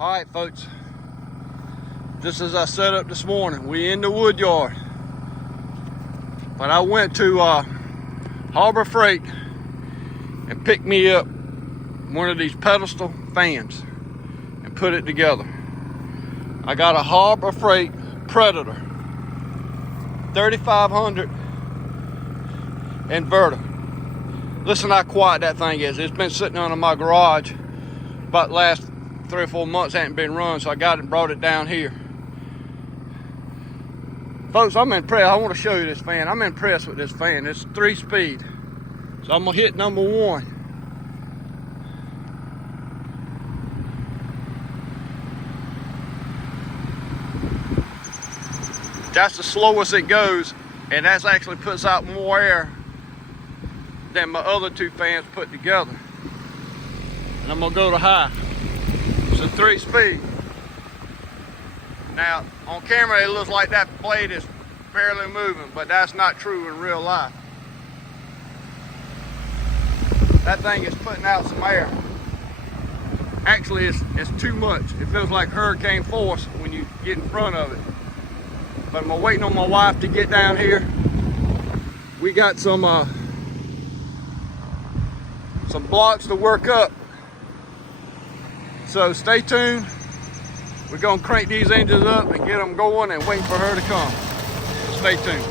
All right, folks. Just as I set up this morning, we in the wood yard. But I went to Harbor Freight and picked me up one of these pedestal fans and put it together. I got a Harbor Freight Predator 3500 inverter. Listen how quiet that thing is. It's been sitting under my garage about the last 3 or 4 months, hadn't been run, so I got it and brought it down here. Folks, I'm impressed. I want to show you this fan. I'm impressed with this fan. It's 3-speed. So I'm going to hit number 1. That's the slowest it goes, and that actually puts out more air than my other 2 fans put together. And I'm going to go to high. It's a 3-speed. Now, on camera, it looks like that blade is barely moving, but that's not true in real life. That thing is putting out some air. Actually, it's too much. It feels like hurricane force when you get in front of it. But I'm waiting on my wife to get down here. We got some blocks to work up. So stay tuned. We're gonna crank these engines up and get them going and wait for her to come. So stay tuned.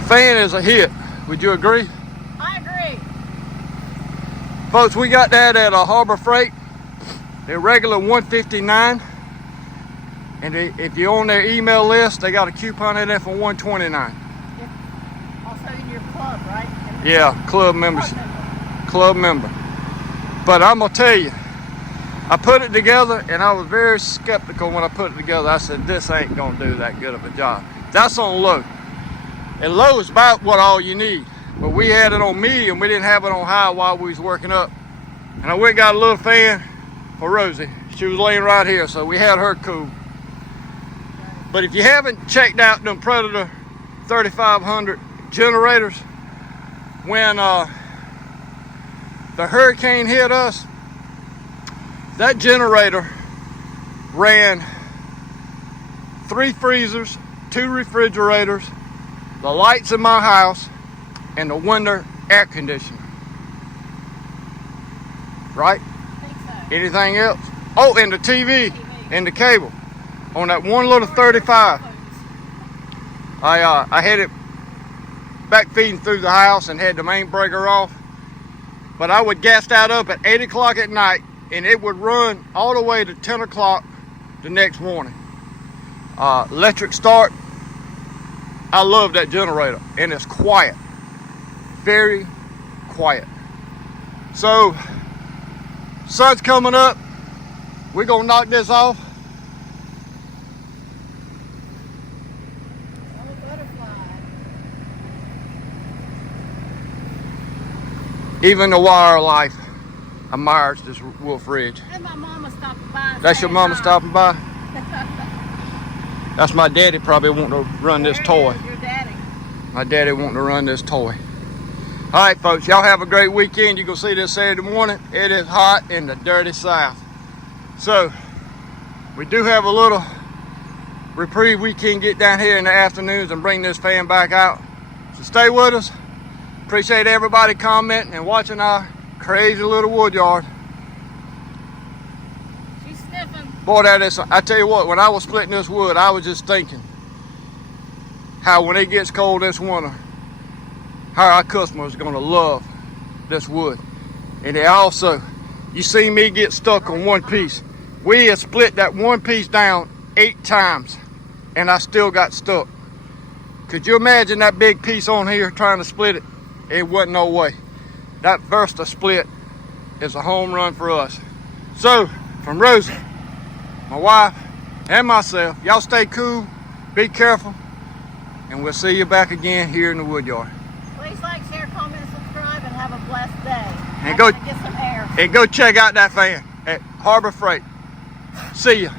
the fan is a hit. Would you agree? I agree. Folks, we got that at Harbor Freight. They're regular $159. And if you're on their email list, they got a coupon in there for $129. Also in your club, right? Yeah, club membership. Club member. But I'm gonna tell you, I put it together and I was very skeptical when I put it together. I said, this ain't gonna do that good of a job. That's on low. And low is about what all you need. But we had it on medium, we didn't have it on high while we was working up. And I went and got a little fan for Rosie. She was laying right here, so we had her cool. But if you haven't checked out them Predator 3500 generators, when the hurricane hit us, that generator ran 3 freezers, 2 refrigerators, the lights in my house, and the window air conditioner. Right? I think so. Anything else? Oh, and the TV and the cable. On that one little 35, I had it back feeding through the house and had the main breaker off. But I would gas that up at 8 o'clock at night and it would run all the way to 10 o'clock the next morning. Electric start. I love that generator and it's quiet, very quiet. So, sun's coming up. We're gonna knock this off. Even the wildlife admires this Wolfe Ridge. And my mama stopping by. That's your mama stopping by? That's my daddy probably wanting to run this toy. Your daddy. My daddy wanting to run this toy. All right, folks, y'all have a great weekend. You're going to see this Saturday morning. It is hot in the dirty South. So, we do have a little reprieve. We can get down here in the afternoons and bring this fan back out. So stay with us. Appreciate everybody commenting and watching our crazy little wood yard. She's sniffing. Boy, that is, I tell you what, when I was splitting this wood, I was just thinking how when it gets cold this winter, how our customers are gonna love this wood. And they also, you see me get stuck on one piece. We had split that one piece down 8 times and I still got stuck. Could you imagine that big piece on here trying to split it? It wasn't no way. That VersaSplit is a home run for us. So, from Rosie, my wife, and myself, y'all stay cool, be careful, and we'll see you back again here in the wood yard. Please like, share, comment, subscribe, and have a blessed day. And I gotta get some air. And go check out that fan at Harbor Freight. See ya.